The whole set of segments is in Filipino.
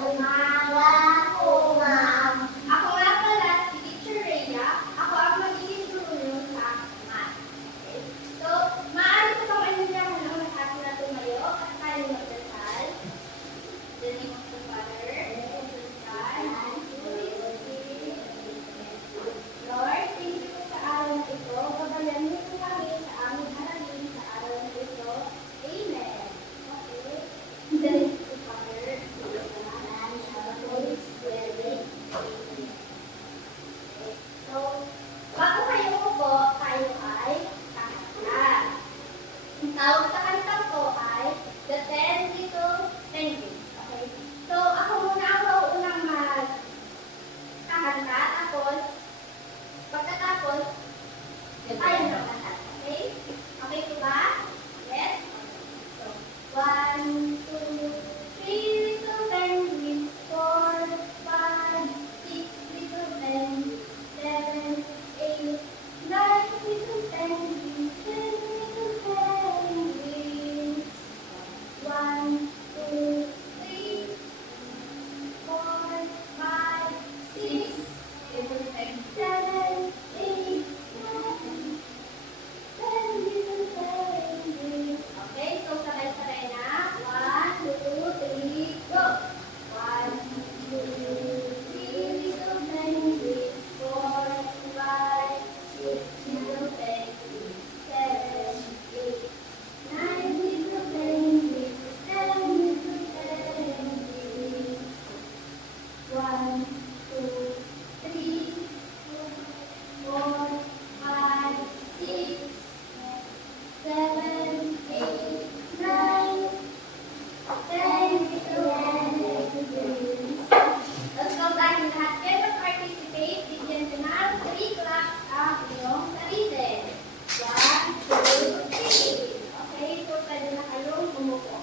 umaga po, ma'am. Ako nga pala si Teacher Rhea. Ako ang magiging guro niyo sa math. Okay? So, maaari ko pang anunya mo nang nasabi na tumayo at tayo magdasal. The name of the Father, and of the Son, and of the Holy Spirit. Lord, thank you po sa araw na ito. Gabayan niyo po kami sa aming aralin sa araw na ito. Amen. Okay? The name of the Father, and of the Son, and of the Holy Spirit. Amen. Okay. So, bago kayo po, tayo ay kakanta. Ang tawag sa kantang ko ay The 10 Little Penguins. Okay? So, ako muna ang unang kakanta. Tapos, pagkatapos, tayo na kakanta. Okay? Okay po ba? Yes? So, 1, 2, 3 little penguins, 4, 5, 6 little penguins, 7, 8, 9 little penguins, 10 little penguins. 1, 2, 3, 4, 5, 6, 7, 8, 9, 10 little penguins. Okay, so sabay-sabay na. 1, 2, 3, go! 1, 2, 3 little penguins, 4, 5, 6 little penguins, 7, 8, 9 little penguins, 10 little penguins. 1, 2, 3, 4, 5, 6, 7, 8, 9, 10 little penguins. Let's go back in lahat kayo mag-participate. Bigyan ko ng 3 claps ang iyong sarili. 1, 2, 3. Okay, so pwede na kayong umupo.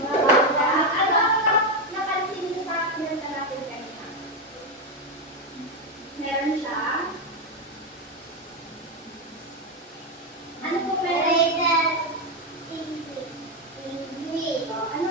Mga bata, ano ang napansin niyo sa kinanta natin kanina? Meron siya. Ano po meron? Penguin. O, ano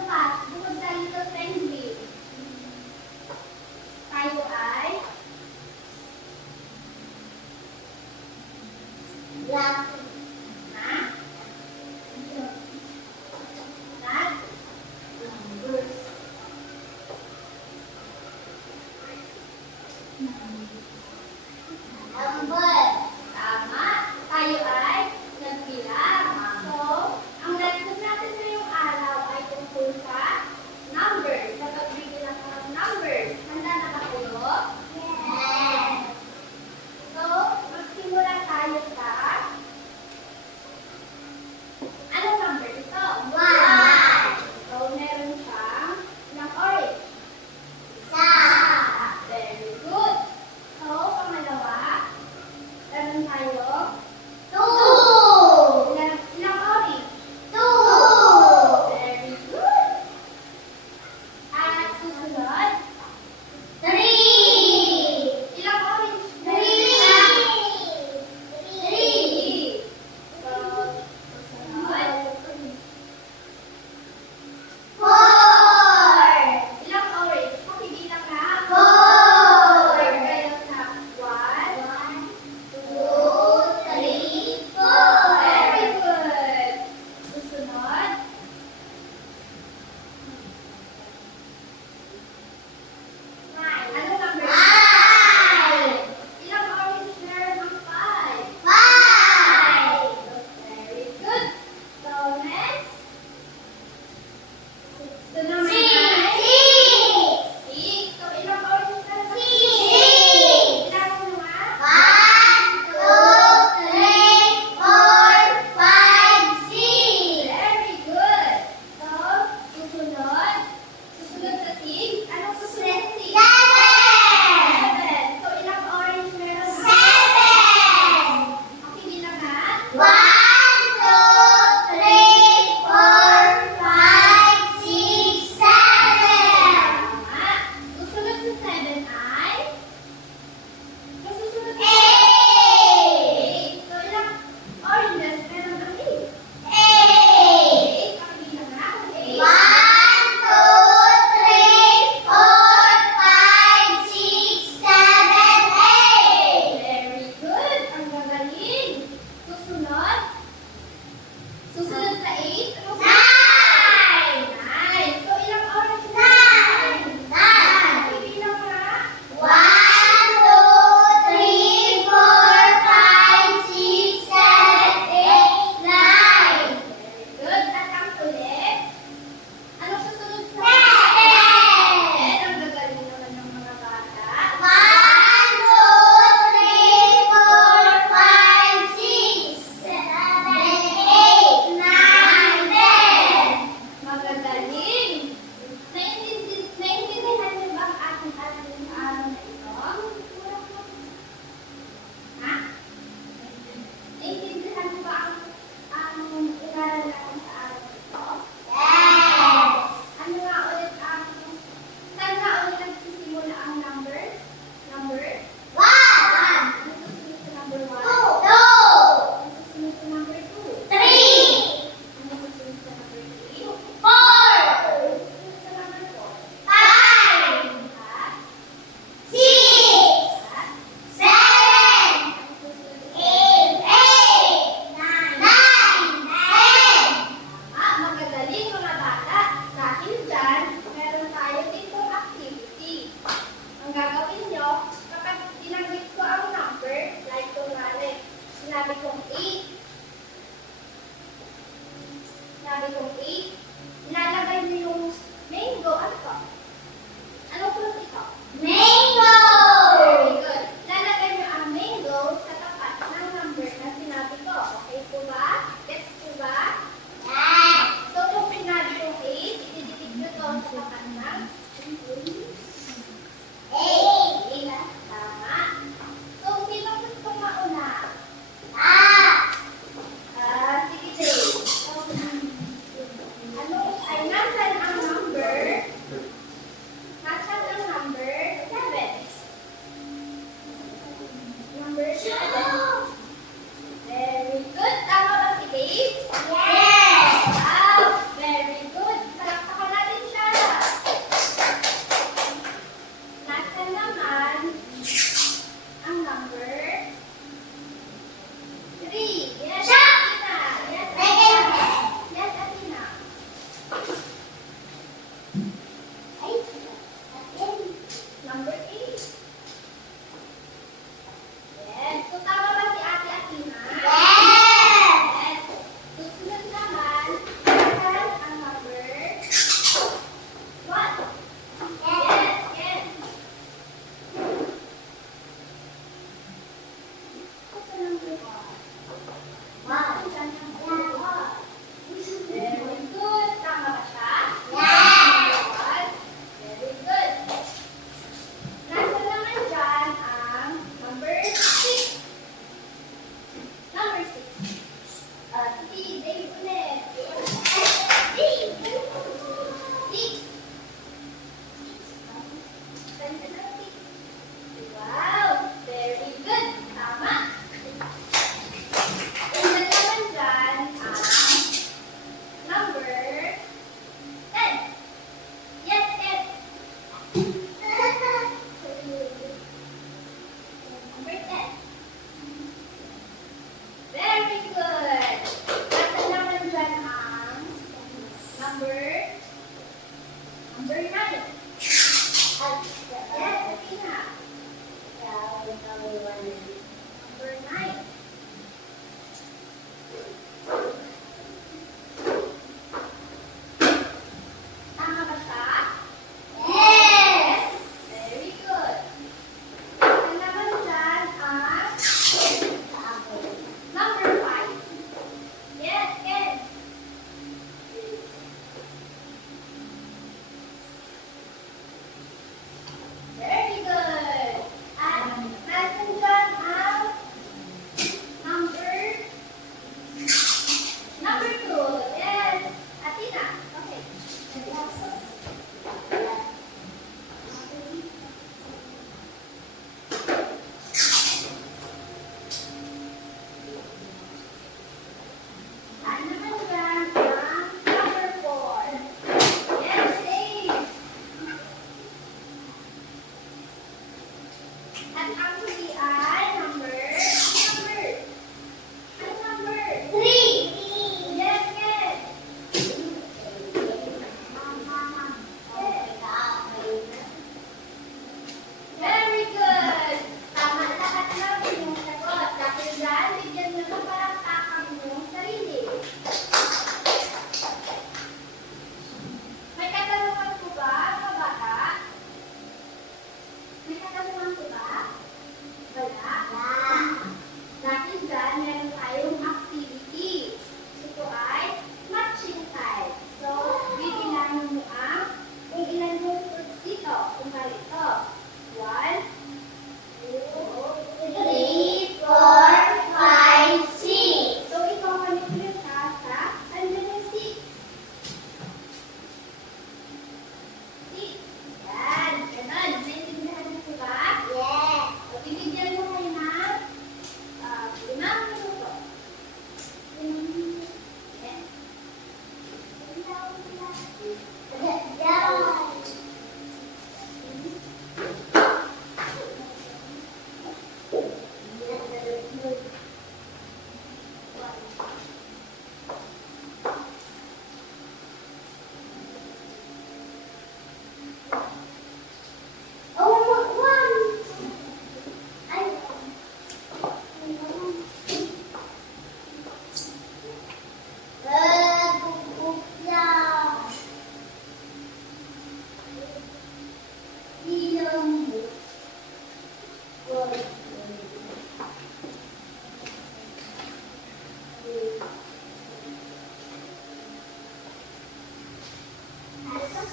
galing! Naintindihan niyo ba ang ating ating araw na ito? Ha? Naintindihan niyo ba ang inaral natin sa araw na ito? Yes! Ano nga ulit saan nga ulit nagsisimula ang number? Number? 1! Ano susunod sa number 1? 2! Ano susunod sa number 2? 3! Ano susunod sa number 3? 4! Ano susunod sa number 4? 5! At 6! At 7! Ano susunod sa 8! 9! 10! Magagaling mga bata. Dahil dyan, meron tayo ditong activity. Ang gagawin nyo, kapag tinanggit ko ang number, like kunwari, sinabi kong 8. Sinabi kong 8, ilalagay nyo yung mango. Ano to? Anong fruit ito? Mango! Very good. Ilalagay nyo ang mango sa tapat ng number na sinabi ko. Okay po ba? Gets po ba? Yes! So, kung sinabi kong 8, ididikit nyo to sa tapat ng 8. Tama. So, sino gusto mauna? Sige, Dave. Ano, ay nasan ang number? Nasan ang number 7? Number 7. Very good. Tama ba si Dave? Yes! Wow! Very good. Palakpakan natin siya. Nasan naman ang number 3? Yes, Athena. Yes, Athena. Yes, Athena. Number 8. Yes. So, tama ba si Ate Athena? Yes. Susunod naman, nasan ang number 1? Yes, yes. What's the number 1? Very good. Tama ba siya? Yes. Very good. Nasa naman dyan ang number 6. Number 6. Si Dave ulit. 6. 6. Ganda ng 6. Wow. Very good. Tama. Nasa naman dyan ang number 10. Yes, 10. Number 10. Very good. Nasa naman dyan ang number 9. Yes, Athena. Number 9. Tama ba siya? Yes! Very good. Nasa naman dyan ang number 5. Yes, Ken.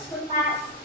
Punta